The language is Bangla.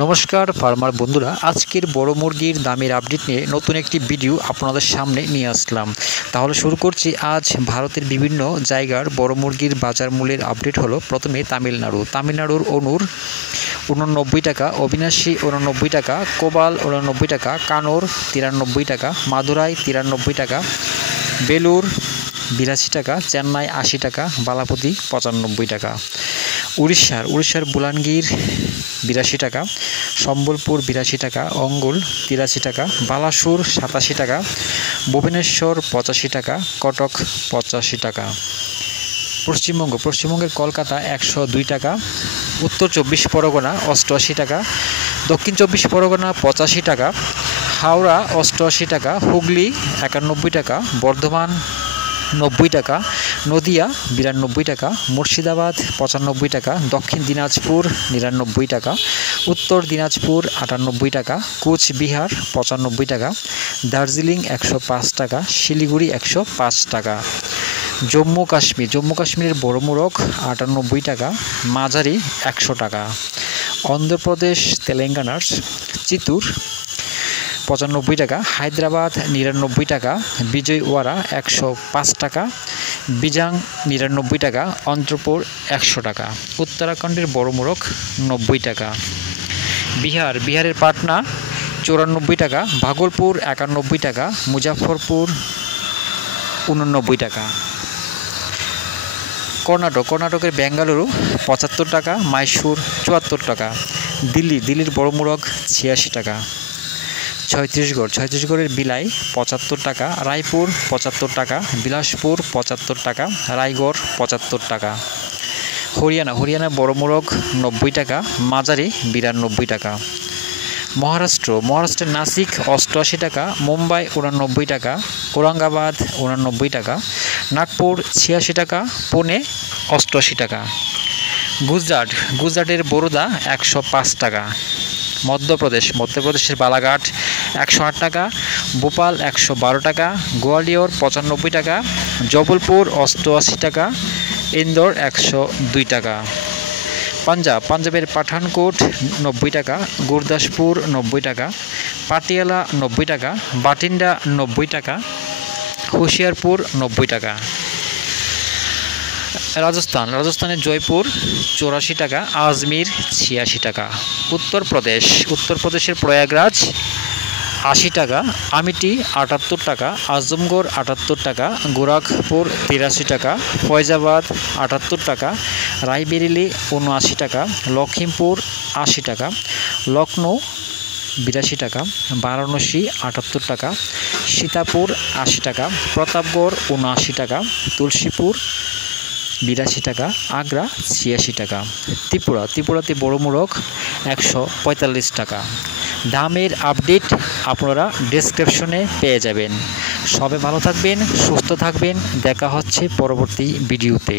নমস্কার ফার্মার বন্ধুরা, আজকের বড় মুরগির দামের আপডেট নিয়ে নতুন একটি ভিডিও আপনাদের সামনে নিয়ে আসলাম। তাহলে শুরু করছি। আজ ভারতের বিভিন্ন জায়গার বড় মুরগির বাজার মূল্যের আপডেট হলো। প্রথমে তামিলনাড়ুর অনুর 89 টাকা, অবিনাশী 89 টাকা, কোবাল 89 টাকা, কানোর 93 টাকা, মাদুরাই 93 টাকা, বেলুর 82 টাকা, চেন্নাই 80 টাকা, বালাপতি 95 টাকা। উড়িষ্যার বুলানগীর 82 টাকা, সম্বলপুর 82 টাকা, অঙ্গুল 83 টাকা, বালাসুর 87 টাকা, ভুবনেশ্বর 85 টাকা, কটক 85 টাকা। পশ্চিমবঙ্গের কলকাতা 102 টাকা, উত্তর 24 পরগনা 88 টাকা, দক্ষিণ 24 পরগনা 85 টাকা, হাওড়া 88 টাকা, হুগলি 91 টাকা, বর্ধমান 90 টাকা, নদিয়া 92 টাকা, মুর্শিদাবাদ 95 টাকা, দক্ষিণ দিনাজপুর 99 টাকা, উত্তর দিনাজপুর 98 টাকা, কোচবিহার 95 টাকা, দার্জিলিং 105 টাকা, শিলিগুড়ি 105 টাকা। জম্মু কাশ্মীরের বড় মোরগ 98 টাকা, মাঝারি 100 টাকা। অন্ধ্রপ্রদেশ তেলেঙ্গানার চিত্তুর 95 টাকা, হায়দ্রাবাদ 99 টাকা, বিজয়ওয়াড়া 105 টাকা, বিজাং 99 টাকা, অন্ধ্রপুর 100 টাকা। উত্তরাখণ্ডের বড় মোরগ 90 টাকা। বিহারের পাটনা 94 টাকা, ভাগলপুর 91 টাকা, মুজাফরপুর 89 টাকা। কর্ণাটকের বেঙ্গালুরু 75 টাকা, মাইসুর 74 টাকা। দিল্লির বড় মোরগ 86 টাকা। ছত্তিশগড়ের বিলাই 75 টাকা, রায়পুর 75 টাকা, বিলাসপুর 75 টাকা, রায়গড় 75 টাকা। হরিয়ানার বড় মোরগ 90 টাকা, মাঝারি 92 টাকা। মহারাষ্ট্রের নাসিক 88 টাকা, মুম্বাই 89 টাকা, ঔরঙ্গাবাদ 89 টাকা, নাগপুর 86 টাকা, পুনে 88 টাকা। গুজরাটের বরোদা 105 টাকা। মধ্যপ্রদেশের বালাঘাট 108 টাকা, ভোপাল 112 টাকা, গোয়ালিয়র 95 টাকা, জবলপুর 88 টাকা, ইন্দোর 102 টাকা। পাঞ্জাবের পাঠানকোট 90 টাকা, গুরদাসপুর 90 টাকা, পাটিয়ালা 90 টাকা, বাটিন্ডা 90 টাকা, হুশিয়ারপুর 90 টাকা। রাজস্থানের জয়পুর 84 টাকা, আজমির 86 টাকা। উত্তরপ্রদেশের প্রয়াগরাজ 80 টাকা, আমিটি 78 টাকা, আজমগড় 78 টাকা, গোরখপুর 83 টাকা, ফয়জাবাদ 78 টাকা, রায়বেরেলি 79 টাকা, লখিমপুর 80 টাকা, লখনৌ 82 টাকা, বারাণসী 78 টাকা, সীতাপুর 80 টাকা, প্রতাপগড় 79 টাকা, তুলসীপুর 82 টাকা, আগ্রা 86 টাকা। ত্রিপুরাতে বড় মোরগ 145 টাকা। দামের আপডেট আপনারা ডেসক্রিপশনে পেয়ে যাবেন। সবাই ভালো থাকবেন, সুস্থ থাকবেন। দেখা হচ্ছে পরবর্তী ভিডিওতে।